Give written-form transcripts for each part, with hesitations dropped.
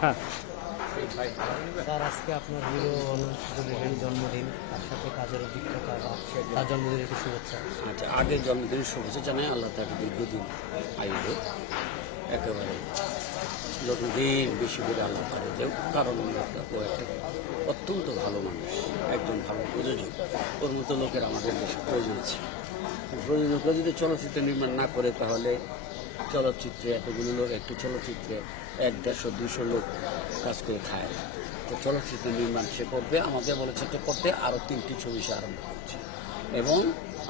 হ্যাঁ স্যার, আজকে আপনার হিরো অনন্তজলিলের জন্মদিন, তার সাথে কাজের অভিজ্ঞতা বা তার জন্মদিনের একটু শুভেচ্ছা। আচ্ছা, আগে জন্মদিনের শুভেচ্ছা জানাই। আল্লাহ তাকে দীর্ঘদিন আয়ু দেব, একেবারে যতদিন বেশি করে আল্লাহ তাকে দেব। কারণ ও একটা অত্যন্ত ভালো মানুষ, একজন ভালো প্রযোজক। ওর মতো লোকের আমাদের বেশি প্রয়োজন আছে। প্রযোজকরা যদি চলচ্চিত্র নির্মাণ না করে, তাহলে চলচ্চিত্রে এতগুলো লোক, একটু চলচ্চিত্রে 100-150-200 লোক কাজ করে খায়। তো চলচ্চিত্র নির্মাণ সে করবে, আমাকে বলেছে তো করতে। আরও 3টি ছবি সে আরম্ভ করছে। এবং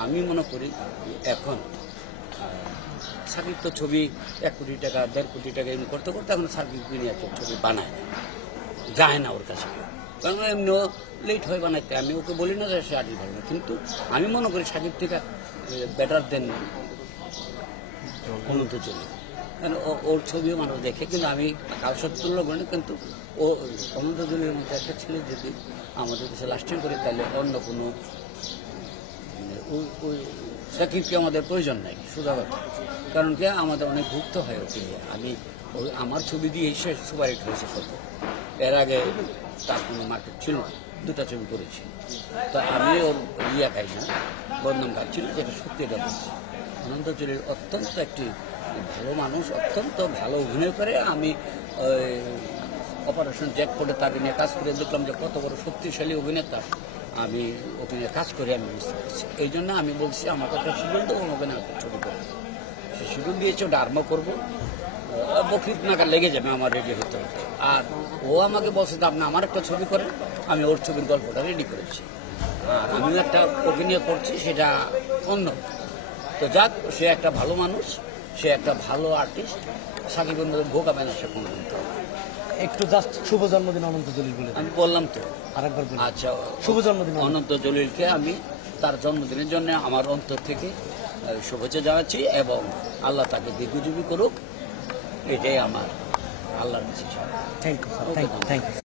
আমি মনে করি এখন সাকিব তো ছবি 1 কোটি টাকা 1.5 কোটি টাকা এমনি করতে করতে এখন সাকিব নিয়ে একটা ছবি বানায় না, যায় না ওর কাছে কেউ। কারণ এমনিও লেট হয় বানাইতে। আমি ওকে বলি না যে সে আর্টিস্ট ভালো না, কিন্তু আমি মনে করি সাকিব থেকে বেটার দেন অনন্ত জলিল। কারণ ওর ছবিও মানুষ দেখে, কিন্তু আমি কাল সত্য বলি না। কিন্তু ও অনন্ত জলিলের মতো একটা ছেলে যদি আমাদের দেশে লাস্টিং করে, তাহলে অন্য কোনো ওই সাকিবকে আমাদের প্রয়োজন নাই, সোজা কথা। কারণ কি, আমাদের অনেক ভুক্ত হয় ওকে নিয়ে। আমি আমার ছবি দিয়ে এসে সুপারহিট হয়েছে কত। এর আগে তার কোনো মার্কেট ছিল না, 2টা ছবি করেছি। তো আমি ওর খাই না, বদনাম খাচ্ছিল, যেটা সত্যি এটা বলছি। অনন্ত জলিল অত্যন্ত একটি ভালো মানুষ, অত্যন্ত ভালো অভিনয় করে। আমি অপারেশন জ্যাকপটে তাকে নিয়ে কাজ করে দেখলাম যে কত বড় শক্তিশালী অভিনেতা। আমি ওকে নিয়ে কাজ করে আমি বুঝতে পারছি। এই জন্য আমি বলছি আমাকে একটা শিডিউল দেবো, আমাকে না একটা ছবি করবো। সে শিডিউল দিয়েছে, ওটা আরম্ভ করবো। বকরিদ নাগাদ লেগে যাবে আমার রেডি হতে হতে। আর ও আমাকে বলছে যে আপনি আমার একটা ছবি করেন। আমি ওর ছবির গল্পটা রেডি করেছি, আর আমিও একটা ওকে নিয়ে করছি, সেটা অন্য। তো যাক, সে একটা ভালো মানুষ, সে একটা ভালো আর্টিস্ট। সাকিবের মধ্যে ভোগাবে না সে কোনো। একটু জাস্ট শুভ জন্মদিন অনন্ত জলিল বলে আমি বললাম তো আরেকবার বলি। আচ্ছা, শুভ জন্মদিন অনন্ত জলিলকে আমি তার জন্মদিনের জন্য আমার অন্তর থেকে শুভেচ্ছা জানাচ্ছি, এবং আল্লাহ তাকে দীর্ঘজীবী করুক, এটাই আমার আল্লাহর কাছে। Thank you, thank you.